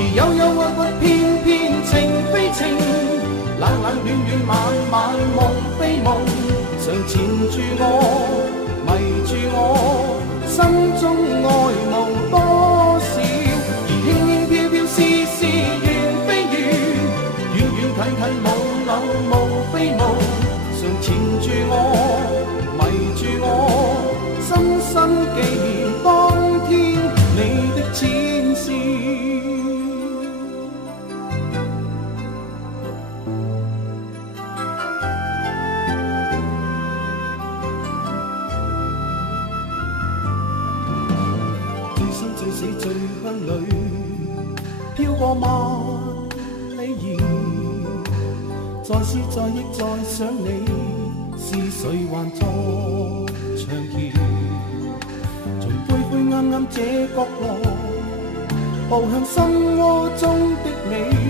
而憂憂鬱鬱偏偏情非情，冷冷暖暖晚晚夢非夢，常纏住我，迷住我，心中愛無多少，而輕輕飄飄絲絲緣非緣，遠遠近近無留無非無，常纏住我，迷住我，深深記當天你的淺笑。最死最溫裏，飄過萬里遙，再思再憶再想你，是誰還作長橋？從灰灰暗暗這角落，步向心窩中的你。